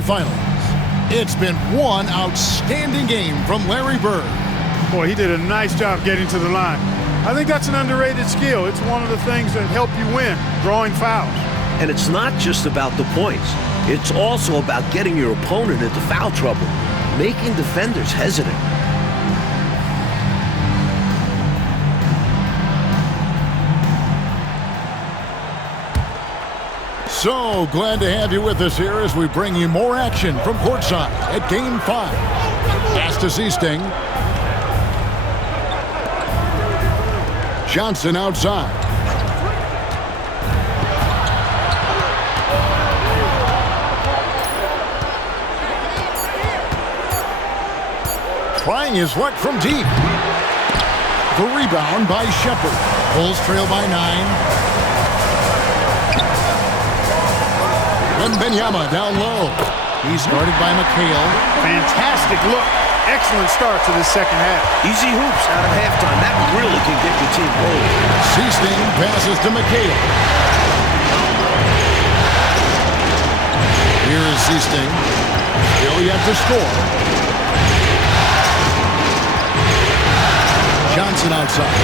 Finals. It's been one outstanding game from Larry Bird. Boy, he did a nice job getting to the line. I think that's an underrated skill. It's one of the things that help you win, drawing fouls. And it's not just about the points. It's also about getting your opponent into foul trouble, making defenders hesitant. So glad to have you with us here as we bring you more action from courtside at Game 5. Pass to Seasting. Johnson outside. Trying his luck from deep. The rebound by Shepard. Bulls trail by 9. Wembanyama down low. He's guarded by McHale. Fantastic look. Excellent start to this second half. Easy hoops out of halftime. That really can get your team rolling. Seasting passes to McHale. Here is Seasting. Still yet to score. Johnson outside.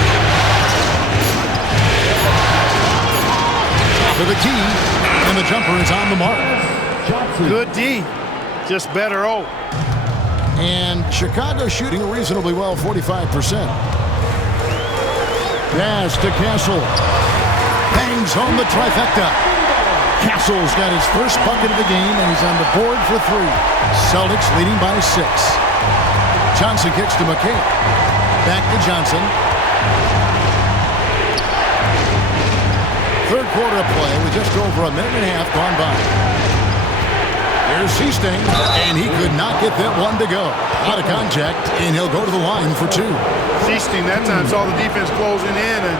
Top of the key. And the jumper is on the mark. Good D. Just better O. And Chicago shooting reasonably well, 45%. Pass to Castle. Bangs home the trifecta. Castle's got his first bucket of the game, and he's on the board for 3. Celtics leading by 6. Johnson kicks to McHale. Back to Johnson. Third quarter of play with just over a minute and a half gone by. Here's Seasting, and he could not get that one to go. Out of contact, and he'll go to the line for 2. Seasting that time saw the defense closing in and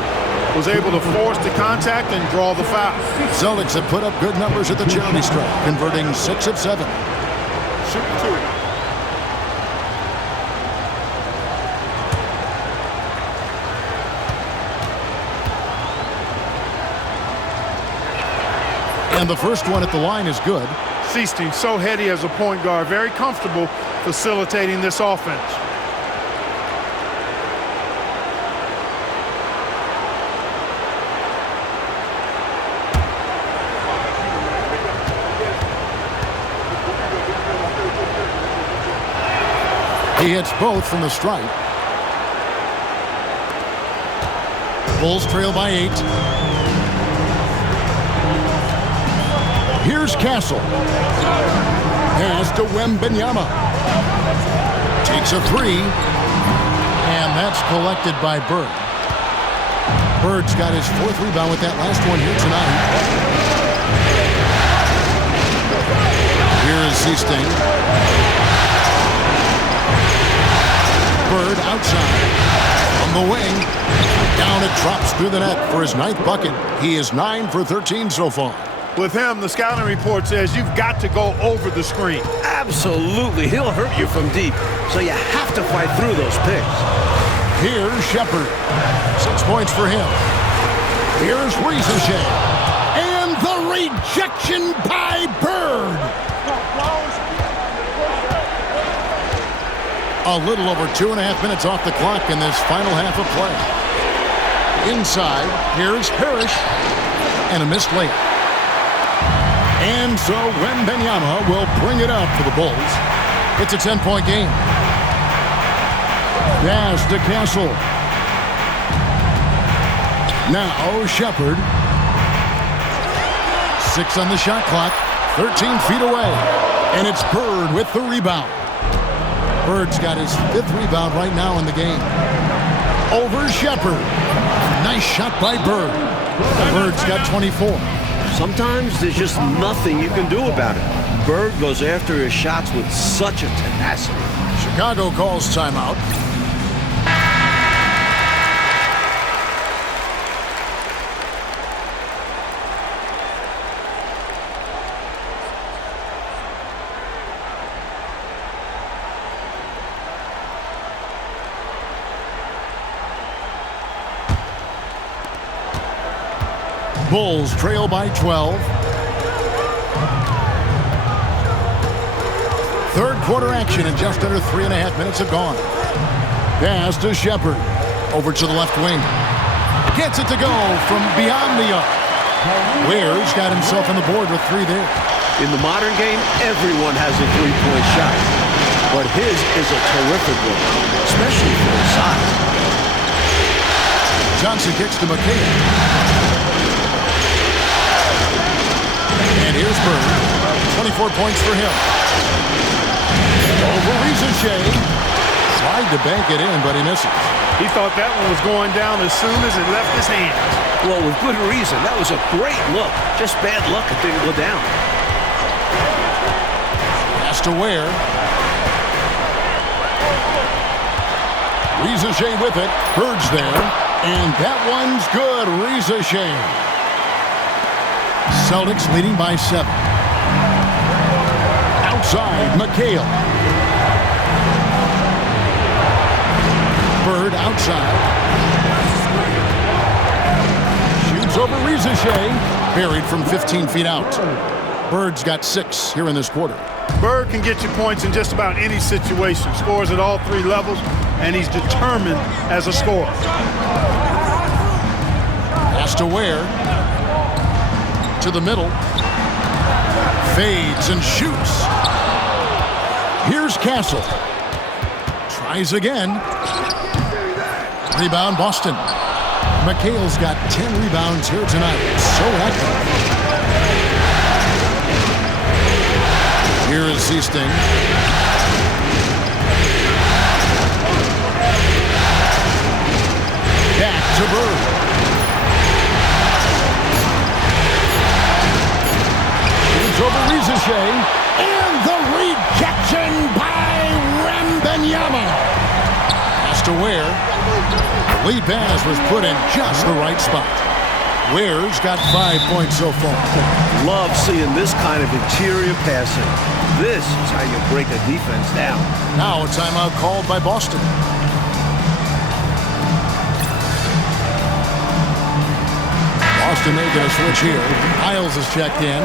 was able to force the contact and draw the foul. Celtics have put up good numbers at the charity stripe, converting 6 of 7. Shoot 2. And the first one at the line is good. Seasting so heady as a point guard, very comfortable facilitating this offense. He hits both from the stripe. Bulls trail by 8. Here's Castle. Pass to Wembanyama. Takes a 3. And that's collected by Bird. Bird's got his 4th rebound with that last one here tonight. Here is Seasting. Bird outside. On the wing. Down it drops through the net for his 9th bucket. He is 9 for 13 so far. With him, the scouting report says you've got to go over the screen. Absolutely. He'll hurt you from deep, so you have to fight through those picks. Here's Shepard. 6 points for him. Here's Ricochet. And the rejection by Bird. A little over 2.5 minutes off the clock in this final half of play. Inside, here's Parrish. And a missed layup. And so Wembanyama will bring it up for the Bulls. It's a 10-point game. Pass to Castle. Now Shepard. 6 on the shot clock. 13 feet away. And it's Bird with the rebound. Bird's got his 5th rebound right now in the game. Over Shepard. Nice shot by Bird. Bird's got 24. Sometimes there's just nothing you can do about it. Bird goes after his shots with such a tenacity. Chicago calls timeout. Bulls trail by 12. Third quarter action and just under 3.5 minutes have gone. Pass to Shepard. Over to the left wing. Gets it to go from beyond the arc. Ware's got himself on the board with 3 there. In the modern game, everyone has a three-point shot. But his is a terrific one, especially for his size. Johnson kicks to McKay. And here's Bird. 24 points for him. Over Rizachet. Tried to bank it in, but he misses. He thought that one was going down as soon as it left his hand. Well, with good reason. That was a great look. Just bad luck it didn't go down. Pass to Ware. Rizachet with it. Bird's there. And that one's good. Rizachet. Celtics leading by 7. Outside, McHale. Bird outside. Shoots over Rizachet. Buried from 15 feet out. Bird's got 6 here in this quarter. Bird can get you points in just about any situation. Scores at all 3 levels, and he's determined as a scorer. Pass to Ware. To the middle. Fades and shoots. Here's Castle. Tries again. Rebound, Boston. McHale's got 10 rebounds here tonight. So active. Here is Seasting. Back to Bird. Shoots over Rizachet. And the rejection by Wembanyama. Pass to Ware. Lead pass was put in just the right spot. Ware's got 5 points so far. Love seeing this kind of interior passing. This is how you break a defense down. Now a timeout called by Boston. Boston making a switch here. Miles is checked in.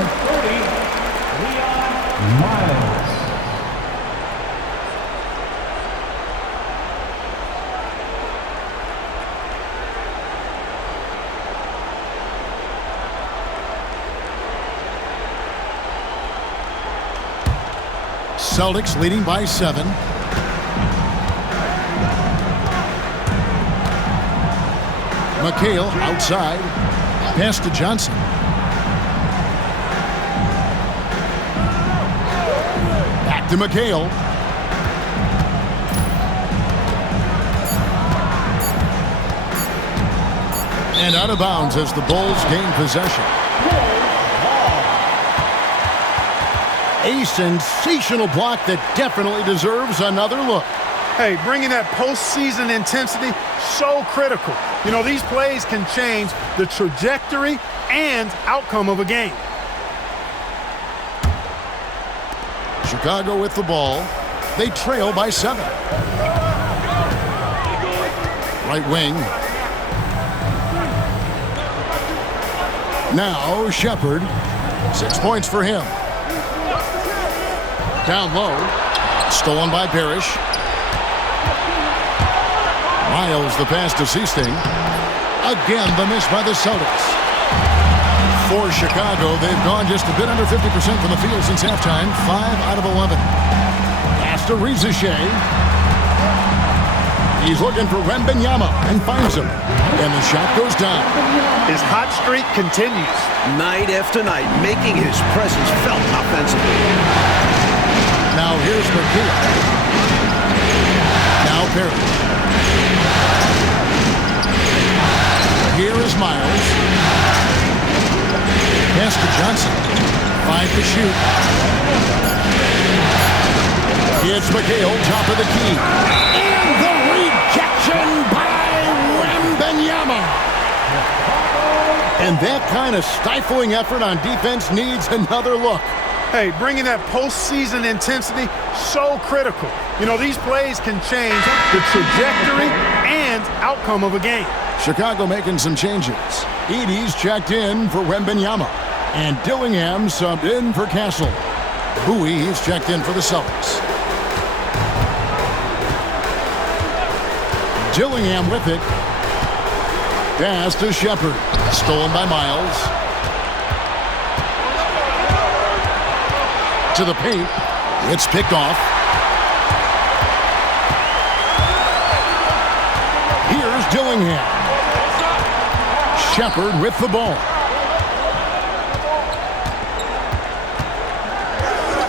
Miles. Celtics leading by 7. McHale outside. Pass to Johnson. Back to McHale. And out of bounds as the Bulls gain possession. A sensational block that definitely deserves another look. Hey, bringing that postseason intensity, so critical. You know, these plays can change the trajectory and outcome of a game. Chicago with the ball. They trail by 7. Right wing. Now Shepard. 6 points for him. Down low. Stolen by Parrish. Miles the pass to Seasting. Again the miss by the Celtics. For Chicago, they've gone just a bit under 50% from the field since halftime. 5 out of 11. Pass to Rizachet. He's looking for Wembanyama and finds him. And the shot goes down. His hot streak continues. Night after night, making his presence felt offensively. Now here's McKay. Now Perry. Here is Miles. Pass to Johnson. 5 to shoot. It's McHale, top of the key. And the rejection by Wembanyama. And that kind of stifling effort on defense needs another look. Hey, bringing that postseason intensity, so critical. You know, these plays can change the trajectory and outcome of a game. Chicago making some changes. Edey's checked in for Wembanyama. And Dillingham subbed in for Castle. Bowie, he's checked in for the Celtics. Dillingham with it. Pass to Shepard. Stolen by Miles. To the paint. It's picked off. Here's Dillingham. Shepard with the ball.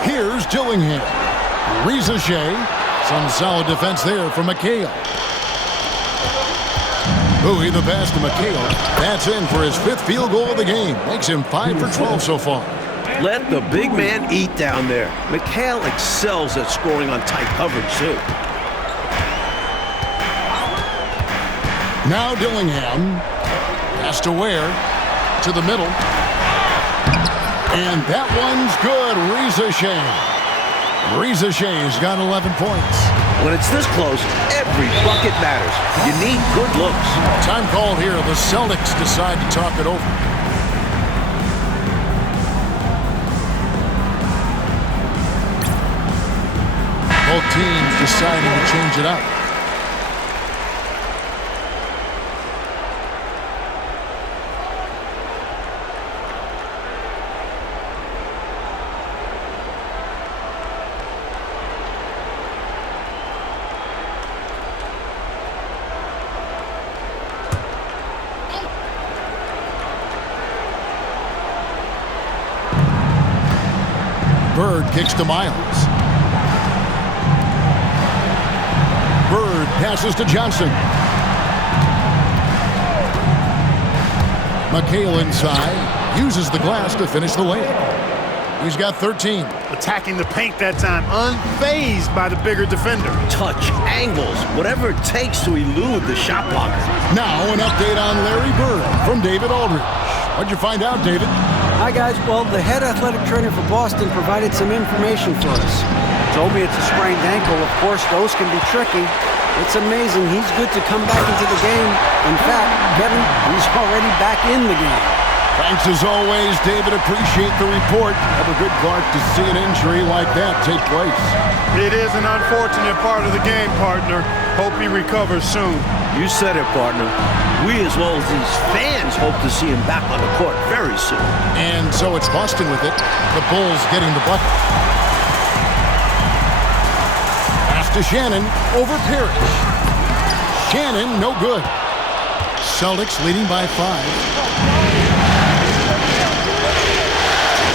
Here's Dillingham. Ricochet. Some solid defense there from McHale. Bowie the pass to McHale. That's in for his 5th field goal of the game. Makes him 5 for 12 so far. Let the big man eat down there. McHale excels at scoring on tight coverage, too. Now Dillingham. Pass to Ware. To the middle. And that one's good. Ricochet's got 11 points. When it's this close, every bucket matters. You need good looks. Time called here. The Celtics decide to talk it over. Both teams deciding to change it up. Bird kicks to Miles. Bird passes to Johnson. McHale inside. Uses the glass to finish the layup. He's got 13. Attacking the paint that time. Unfazed by the bigger defender. Touch, angles, whatever it takes to elude the shot blocker. Now an update on Larry Bird from David Aldridge. What'd you find out, David? Hi, guys. Well, the head athletic trainer for Boston provided some information for us. Told me it's a sprained ankle. Of course, those can be tricky. It's amazing. He's good to come back into the game. In fact, Kevin, he's already back in the game. Thanks as always, David. Appreciate the report. Never good, Clark, to see an injury like that take place. It is an unfortunate part of the game, partner. Hope he recovers soon. You said it, partner. We, as well as these fans, hope to see him back on the court very soon. And so it's Boston with it. The Bulls getting the bucket. Pass to Shannon over Parrish. Shannon, no good. Celtics leading by 5.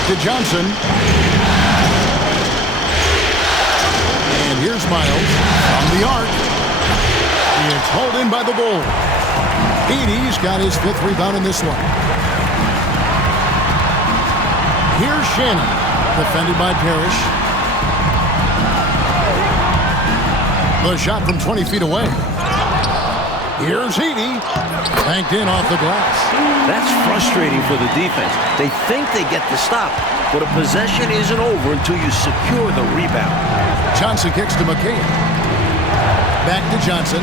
To Johnson. And here's Miles from the arc. It's hauled in by the Bulls. Edey's got his 5th rebound in this one. Here's Shannon, defended by Parrish. The shot from 20 feet away. Here's Edey, banked in off the glass. That's frustrating for the defense. They think they get the stop, but a possession isn't over until you secure the rebound. Johnson kicks to McHale. Back to Johnson.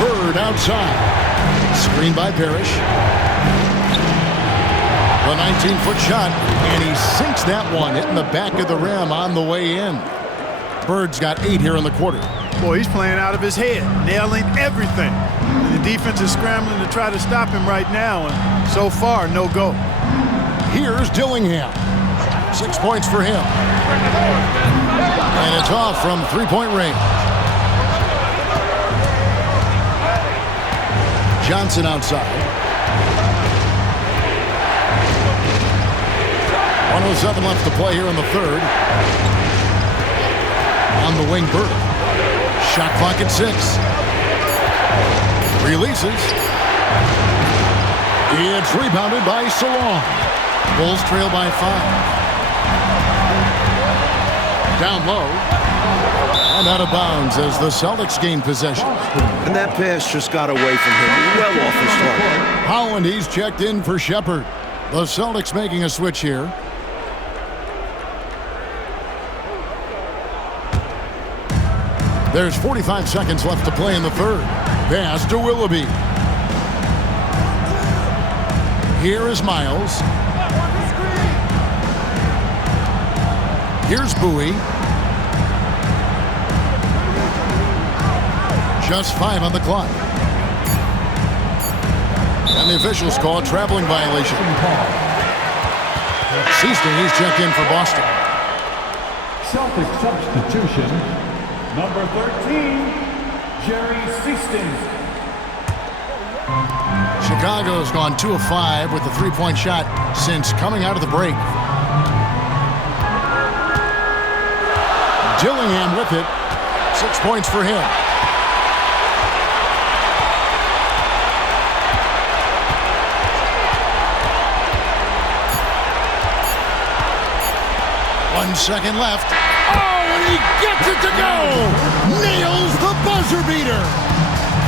Bird outside. Screen by Parrish. The 19-foot shot, and he sinks that one, hitting the back of the rim on the way in. Bird's got 8 here in the quarter. Boy, he's playing out of his head, nailing everything. And the defense is scrambling to try to stop him right now, and so far, no go. Here's Dillingham. 6 points for him. And it's off from three-point range. Johnson outside. 1:07 left to play here in the third. On the wing, Bird. Shot clock at 6. Releases. It's rebounded by Salon. Bulls trail by 5. Down low. And out of bounds as the Celtics gain possession. And that pass just got away from him. Well off his target. Holland, he's checked in for Shepard. The Celtics making a switch here. There's 45 seconds left to play in the third. Pass to Willoughby. Here is Miles. Here's Bowie. Just 5 on the clock. And the officials call a traveling violation. Seaston, he's checked in for Boston. Celtics substitution, number 13, Jerry Seaston. Chicago's gone 2 of 5 with the three-point shot since coming out of the break. Dillingham with it. 6 points for him. One second left. Oh, and he gets it to go! Nails the buzzer beater!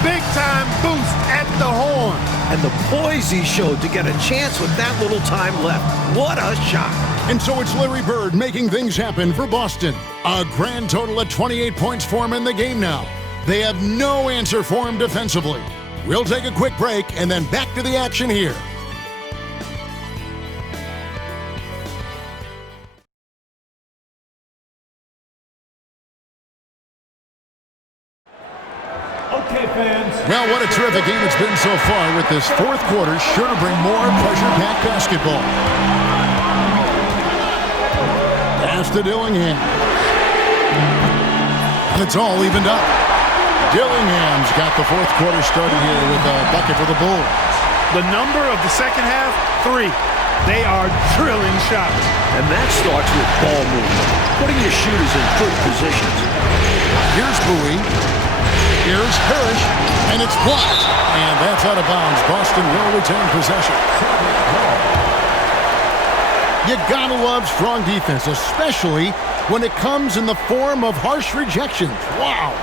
Big-time boost at the horn. And the poise he showed to get a chance with that little time left. What a shot. And so it's Larry Bird making things happen for Boston. A grand total of 28 points for him in the game now. They have no answer for him defensively. We'll take a quick break and then back to the action here. Well, what a terrific game it's been so far with this fourth quarter sure to bring more pressure-packed basketball. Pass to Dillingham. And it's all evened up. Dillingham's got the fourth quarter started here with a bucket for the Bulls. The number of the second half, 3. They are drilling shots. And that starts with ball movement, putting your shooters in good positions. Here's Bowie. Here's Parrish, and it's blocked. And that's out of bounds. Boston will retain possession. You gotta love strong defense, especially when it comes in the form of harsh rejections. Wow.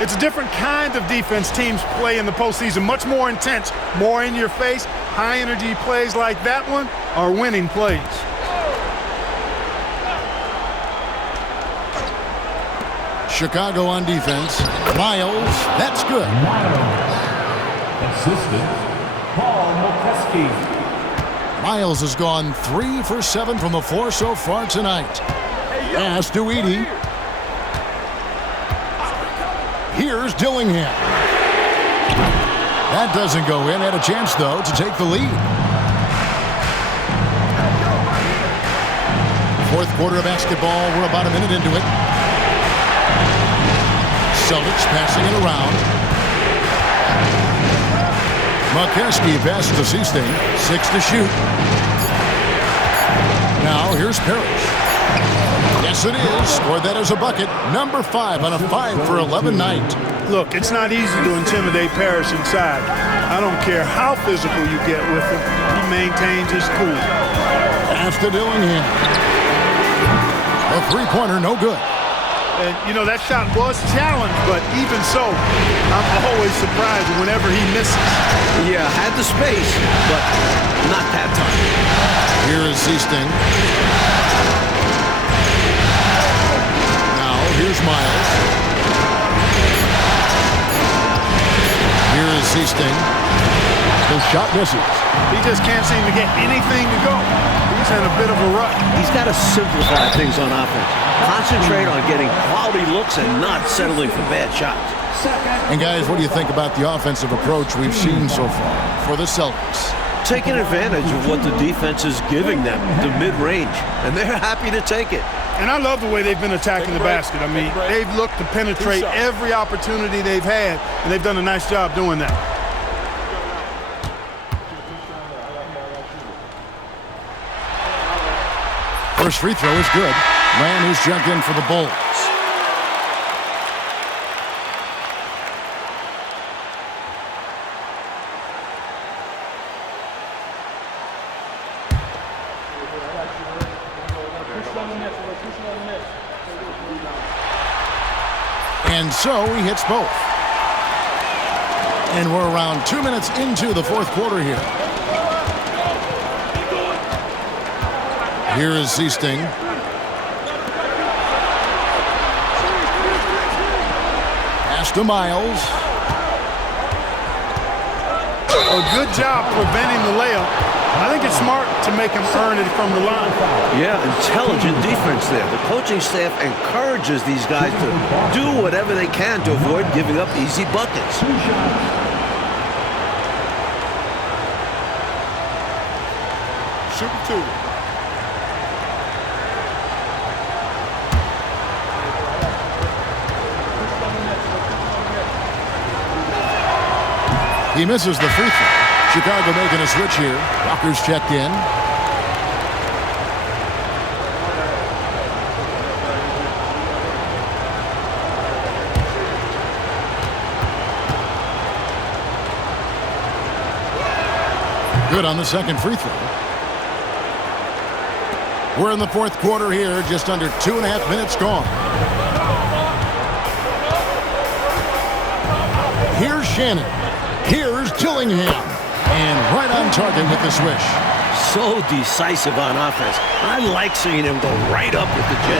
It's a different kind of defense teams play in the postseason. Much more intense, more in your face. High-energy plays like that one are winning plays. Chicago on defense. Miles, that's good. Assistant, Paul Mokeski. Miles has gone 3 for 7 from the floor so far tonight. Pass to Edey. Here's Dillingham. That doesn't go in. Had a chance, though, to take the lead. Fourth quarter of basketball. We're about a minute into it. Celtics passing it around. Mokeski passes to Seaston. 6 to shoot. Now here's Parrish. Yes, it is. Scored that as a bucket. Number 5 on a 5 for 11 night. Look, it's not easy to intimidate Parrish inside. I don't care how physical you get with him. He maintains his cool. Pass to Dillingham. A three-pointer, no good. And, you know, that shot was challenged, but even so, I'm always surprised whenever he misses. Yeah, had the space, but not that time. Here is Seaston. Now, here's Miles. Here is Seaston. The shot misses. He just can't seem to get anything to go. He's in a bit of a rut. He's got to simplify things on offense. Concentrate on getting quality looks and not settling for bad shots. And guys, what do you think about the offensive approach we've seen so far for the Celtics? Taking advantage of what the defense is giving them, the mid-range, and they're happy to take it. And I love the way they've been attacking the basket. I mean, they've looked to penetrate every opportunity they've had, and they've done a nice job doing that. First free throw is good. Lamb who's jumped in for the Bulls. And so he hits both. And we're around 2 minutes into the fourth quarter here. Here is Seaston. Pass to Miles. A good job preventing the layup. I think it's smart to make him earn it from the line. Yeah, intelligent defense there. The coaching staff encourages these guys to do whatever they can to avoid giving up easy buckets. Super 2. He misses the free throw. Chicago making a switch here. Walker's checked in. Good on the second free throw. We're in the fourth quarter here, just under 2.5 minutes gone. Here's Shannon. Here's Dillingham. And right on target with the swish. So decisive on offense. I like seeing him go right up with the J.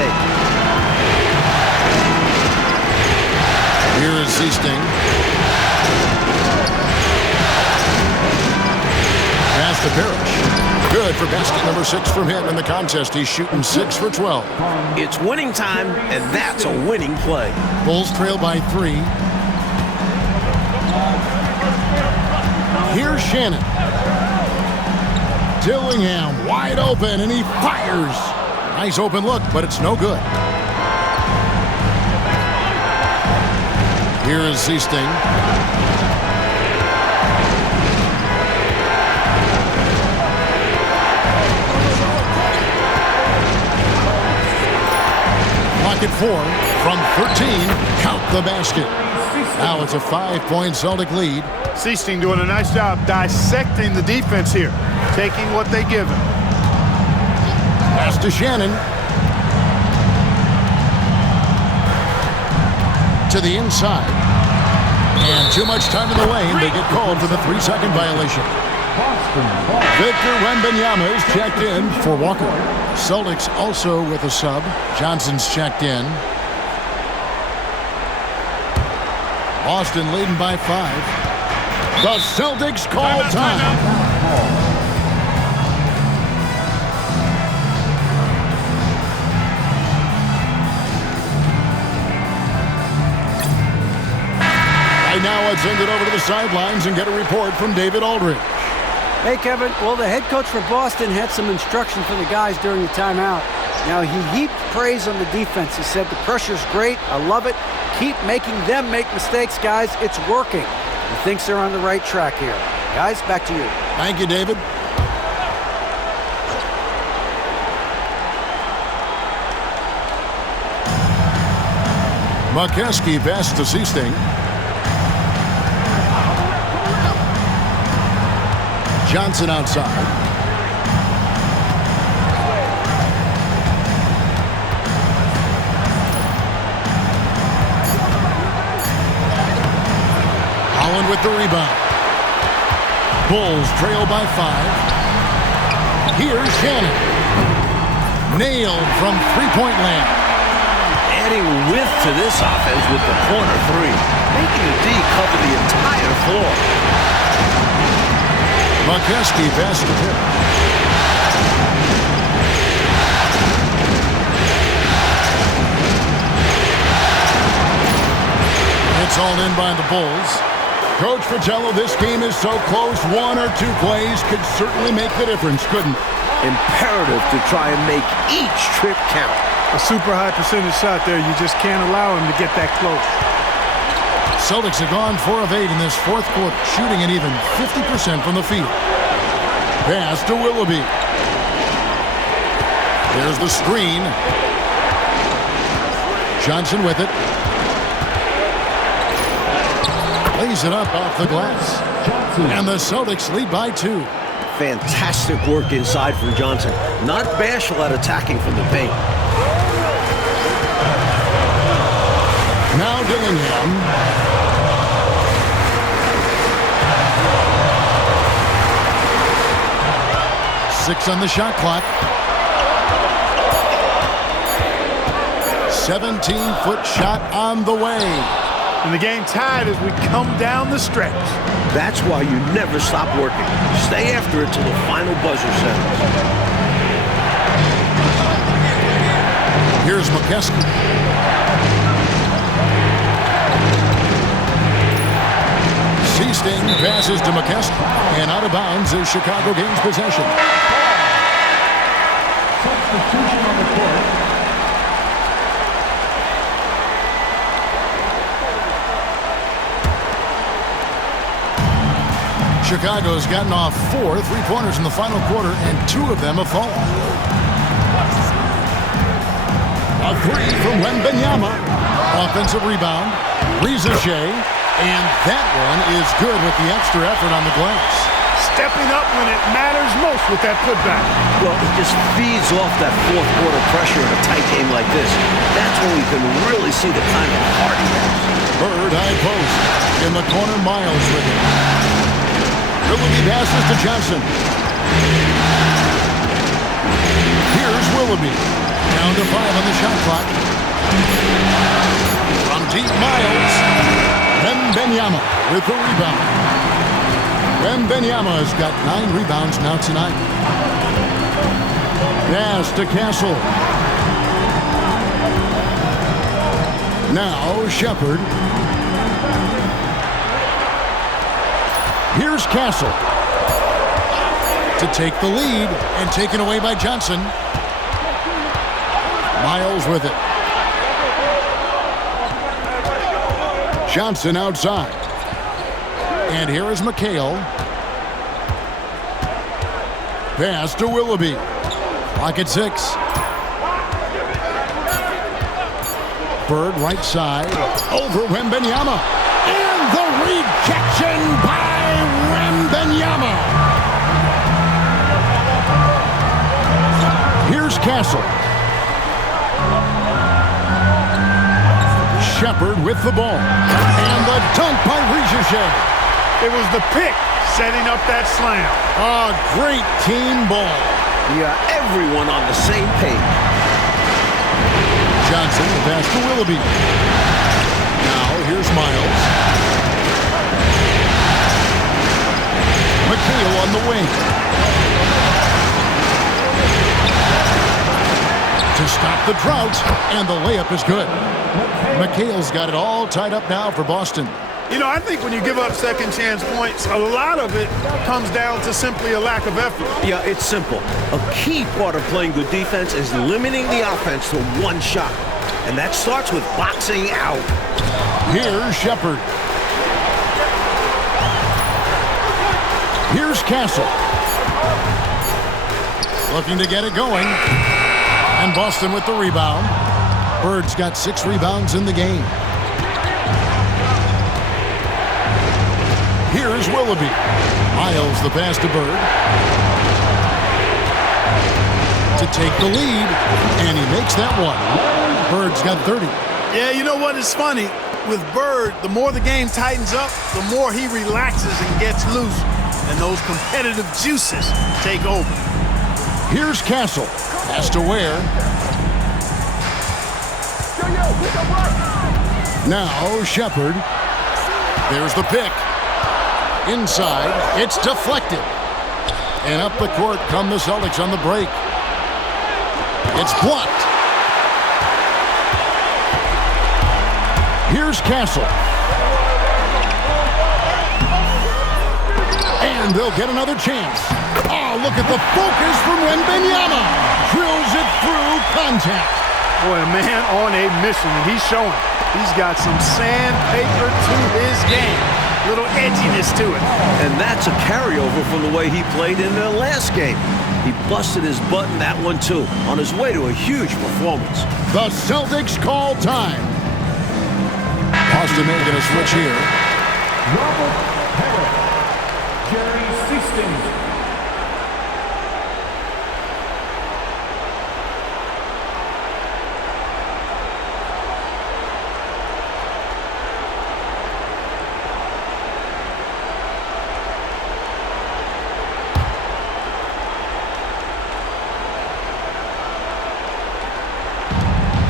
Here is Seasting. Pass to Parrish. Good for basket number 6 from him in the contest. He's shooting 6 for 12. It's winning time, and that's a winning play. Bulls trail by 3. Here's Shannon. Dillingham wide open, and he fires. Nice open look, but it's no good. Here is Seasting. Clock at 4 from 13. Count the basket. Now it's a 5-point Celtic lead. Seasting doing a nice job dissecting the defense here, taking what they give him. Pass to Shannon. To the inside. And too much time in the lane. They get called for the 3-second violation. Victor Wembanyama is checked in for Walker. Celtics also with a sub. Johnson's checked in. Boston leading by 5. The Celtics call time. Right now, let's send it over to the sidelines and get a report from David Aldridge. Hey, Kevin. Well, the head coach for Boston had some instruction for the guys during the timeout. Now, he heaped praise on the defense. He said, the pressure's great. I love it. Keep making them make mistakes, guys. It's working. He thinks they're on the right track here. Guys, back to you. Thank you, David. McKeskey pass to Seasting. Johnson outside. Holland with the rebound. Bulls trail by 5. Here's Shannon. Nailed from three-point land. Adding width to this offense with the corner 3. Making the D cover the entire floor. McKeskey pass to Parrish. It's all in by the Bulls. Coach Fratello, this game is so close. 1 or 2 plays could certainly make the difference, couldn't? Imperative to try and make each trip count. A super high percentage shot there. You just can't allow him to get that close. Celtics have gone 4 of 8 in this fourth quarter, shooting an even 50% from the field. Pass to Willoughby. There's the screen. Johnson with it. Lays it up off the glass. And the Celtics lead by 2. Fantastic work inside from Johnson. Not bashful at attacking from the paint. Now Dillingham. 6 on the shot clock. 17-foot shot on the way. And the game tied as we come down the stretch. That's why you never stop working. Stay after it till the final buzzer sounds. Here's McKesky. Seasting passes to McKesky. And out of bounds as Chicago gains possession. Substitution on the court. Chicago's gotten off 4 3-pointers in the final quarter, and 2 of them have fallen. A 3 from Wembanyama. Offensive rebound. Rizachet. And that one is good with the extra effort on the glass. Stepping up when it matters most with that putback. Well, it just feeds off that fourth quarter pressure in a tight game like this. That's when we can really see the kind of heart he has. Bird high post. In the corner, Miles with it. Willoughby passes to Johnson. Here's Willoughby. Down to 5 on the shot clock. From deep, Miles. Wembanyama with the rebound. Wembanyama has got 9 rebounds now tonight. Pass to Castle. Now Shepard. Here's Castle to take the lead, and taken away by Johnson. Miles with it. Johnson outside. And here is McHale. Pass to Willoughby. Clock at 6. Bird right side. Over Wembanyama. And the rejection by Wembanyama. Here's Castle. Shepard with the ball. And the dunk by Rizachet. It was the pick setting up that slam. A great team ball. Yeah, everyone on the same page. Johnson, the pass to Willoughby. Now here's Miles. McHale on the wing. To stop the drought, and the layup is good. McHale's got it all tied up now for Boston. You know, I think when you give up second chance points, a lot of it comes down to simply a lack of effort. Yeah, it's simple. A key part of playing good defense is limiting the offense to one shot. And that starts with boxing out. Here's Shepard. Here's Castle. Looking to get it going. And Boston with the rebound. Bird's got 6 rebounds in the game. Here's Willoughby. Miles the pass to Bird. To take the lead. And he makes that one. Bird's got 30. Yeah, you know what is funny? With Bird, the more the game tightens up, the more he relaxes and gets loose. And those competitive juices take over. Here's Castle. Pass to Ware. Now Shepard. There's the pick. Inside. It's deflected. And up the court come the Celtics on the break. It's blocked. Here's Castle. And they'll get another chance. Oh, look at the focus from Wembanyama. Drills it through contact. Boy, a man on a mission, and he's showing. He's got some sandpaper to his game. Little edginess to it. And that's a carryover from the way he played in the last game. He busted his butt in that one, too, on his way to a huge performance. The Celtics call time. Boston making a switch here. Robert Herrick. Jerry Seaston.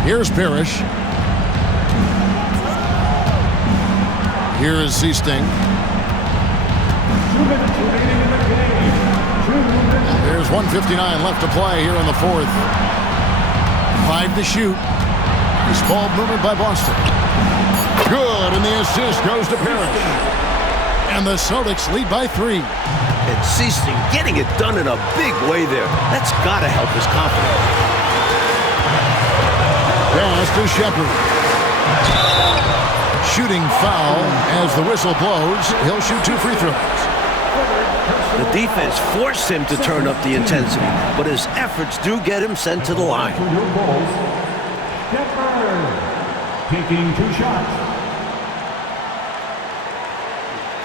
Here's Parrish. Here is Seasting. 2 minutes remaining in the game. 2 minutes. There's 1:59 left to play here in the fourth. 5 to shoot. This ball movement by Boston. Good, and the assist goes to Parrish. And the Celtics lead by 3. And Seasting getting it done in a big way there. That's got to help his confidence. Pass to Shepard. Shooting foul as the whistle blows. He'll shoot 2 free throws. The defense forced him to turn up the intensity, but his efforts do get him sent to the line. To your goals. Shepard taking 2 shots.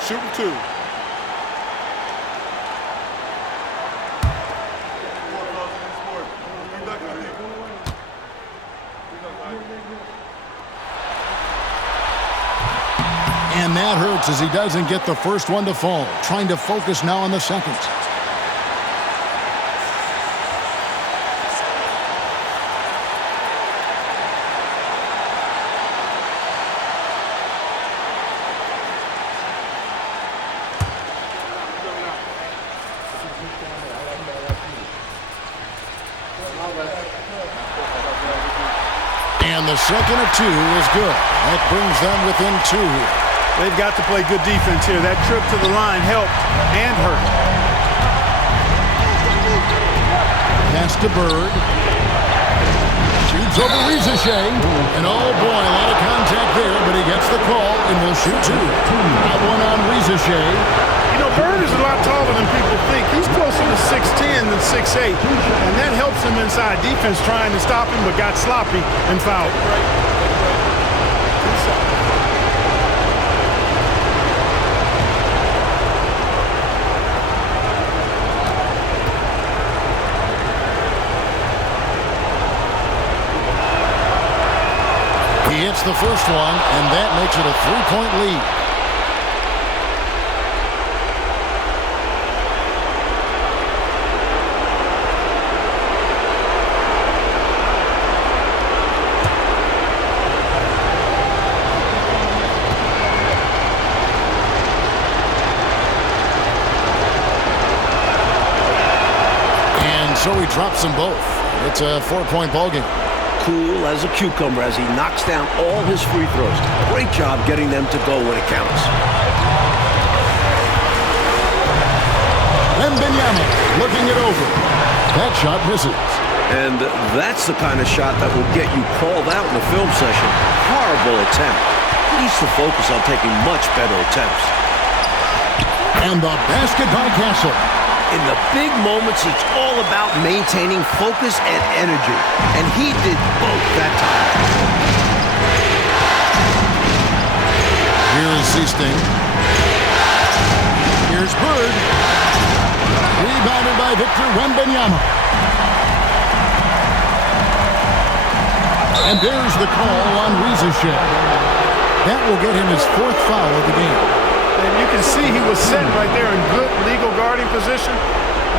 Shooting 2. And that hurts as he doesn't get the first one to fall. Trying to focus now on the second. And the second of 2 is good. That brings them within 2 here. They've got to play good defense here. That trip to the line helped and hurt. Pass to Bird. Shoots over Ricochet. And oh boy, a lot of contact there, but he gets the call and will shoot 2. That one on Ricochet. You know, Bird is a lot taller than people think. He's closer to 6'10 than 6'8, and that helps him inside defense trying to stop him, but got sloppy and fouled. He hits the first one, and that makes it a 3-point lead. And so he drops them both. It's a 4-point ballgame. Cool as a cucumber as he knocks down all his free throws. Great job getting them to go when it counts. Wembanyama looking it over. That shot misses. And that's the kind of shot that will get you called out in the film session. Horrible attempt. He needs to focus on taking much better attempts. And the basket by Castle. In the big moments, it's all about maintaining focus and energy. And he did both that time. Here is Seasting. Here's Bird. Rebounded by Victor Wembanyama. And there's the call on Ricochet. That will get him his 4th foul of the game. And you can see he was set right there in good legal guarding position.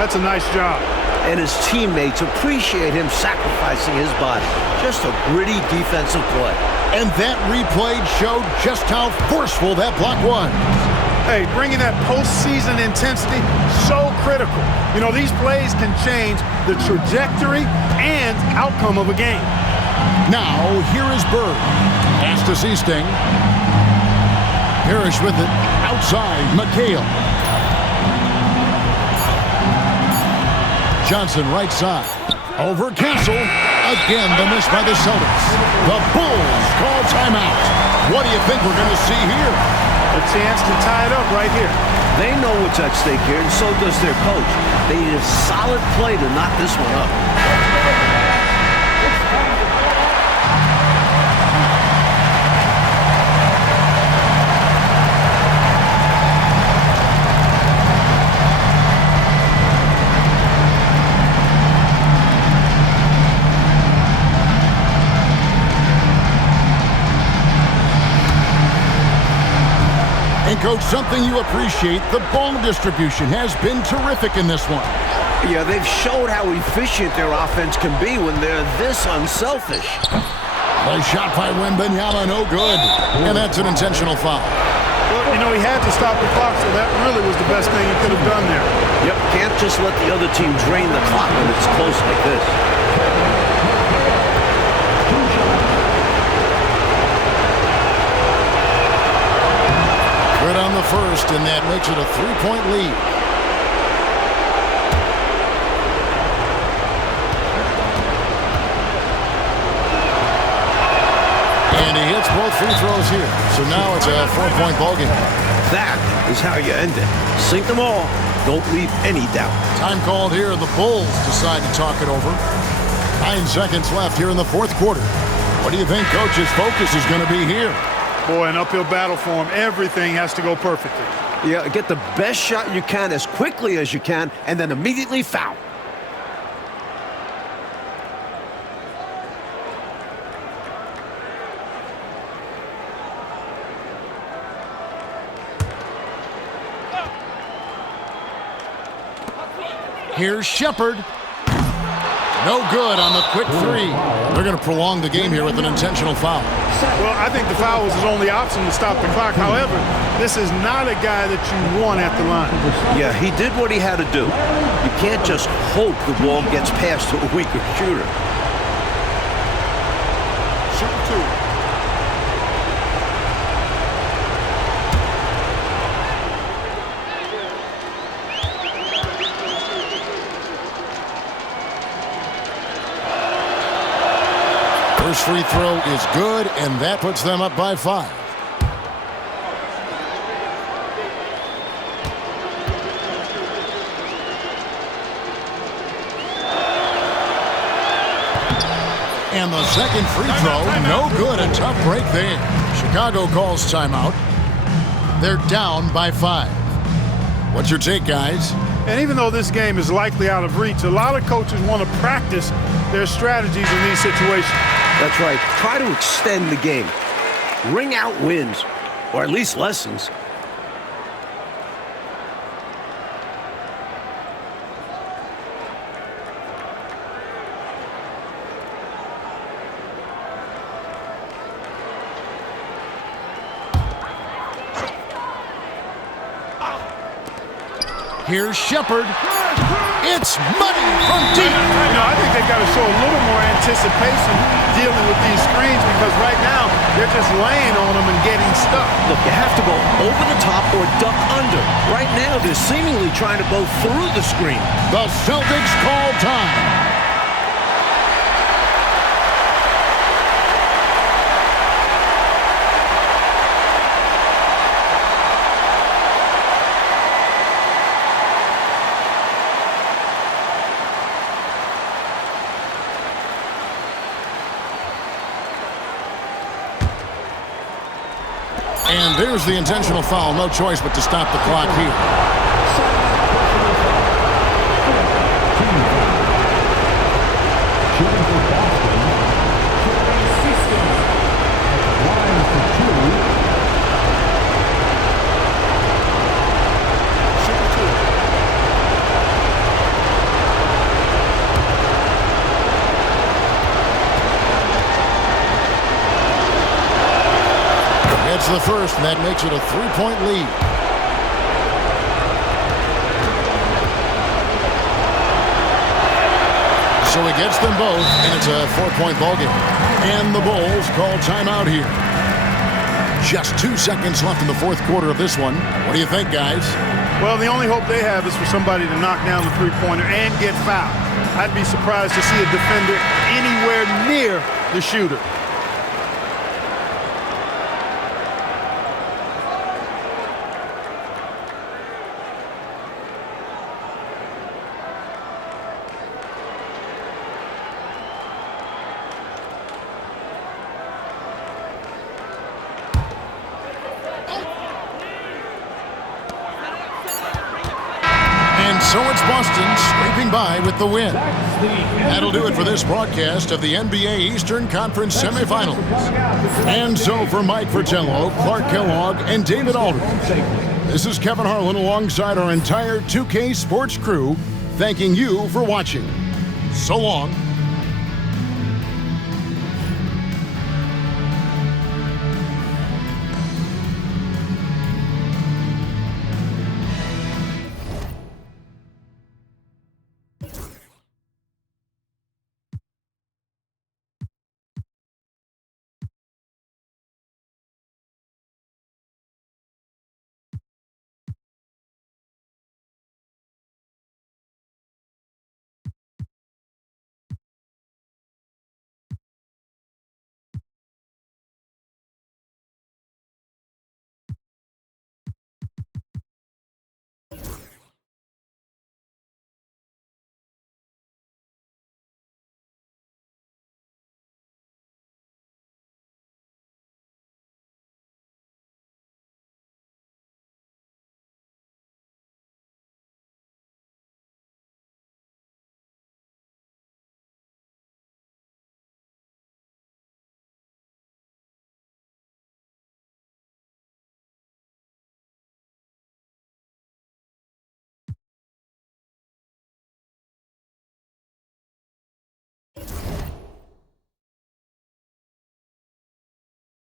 That's a nice job. And his teammates appreciate him sacrificing his body. Just a gritty defensive play. And that replay showed just how forceful that block was. Hey, bringing that postseason intensity, so critical. You know, these plays can change the trajectory and outcome of a game. Now, here is Bird. Pass to Seasting. Parrish with it. Outside, McHale. Johnson right side. Over Castle. Again, the miss by the Celtics. The Bulls call timeout. What do you think we're going to see here? A chance to tie it up right here. They know what's at stake here, and so does their coach. They need a solid play to knock this one up. And, Coach, something you appreciate, the ball distribution has been terrific in this one. Yeah, they've showed how efficient their offense can be when they're this unselfish. A shot by Wembanyama, no good. And that's an intentional foul. You know, he had to stop the clock, so that really was the best thing he could have done there. Yep, can't just let the other team drain the clock when it's close like this. Good on the first, and that makes it a 3-point lead. And he hits both free throws here. So now it's a 4-point ballgame. That is how you end it. Sink them all. Don't leave any doubt. Time called here. The Bulls decide to talk it over. 9 seconds left here in the fourth quarter. What do you think Coach's focus is going to be here? Boy, an uphill battle for him. Everything has to go perfectly. Yeah, get the best shot you can as quickly as you can, and then immediately foul. Here's Shepard. No good on the quick three. They're going to prolong the game here with an intentional foul. Well, I think the foul was his only option to stop the clock. However, this is not a guy that you want at the line. Yeah, he did what he had to do. You can't just hope the ball gets past to a weaker shooter. Shoot two. First free throw is good, and that puts them up by 5. And the second free throw, no good. A tough break there. Chicago calls timeout. They're down by 5. What's your take, guys? And even though this game is likely out of reach, a lot of coaches want to practice their strategies in these situations. That's right. Try to extend the game. Ring out wins, or at least lessons. Here's Shepard. It's money from deep. I think they've got to show a little more anticipation dealing with these screens, because right now they're just laying on them and getting stuck. Look, you have to go over the top or duck under. Right now, they're seemingly trying to go through the screen. The Celtics call time. And there's the intentional foul. No choice but to stop the clock here. It's the first, and that makes it a 3-point lead. So he gets them both, and it's a 4-point ballgame. And the Bulls call timeout here. Just 2 seconds left in the fourth quarter of this one. What do you think, guys? Well, the only hope they have is for somebody to knock down the three-pointer and get fouled. I'd be surprised to see a defender anywhere near the shooter. So it's Boston scraping by with the win. That'll do it for this broadcast of the NBA Eastern Conference semifinals. And so for Mike Fratello, Clark Kellogg, and David Aldridge, this is Kevin Harlan alongside our entire 2K Sports crew, thanking you for watching. So long.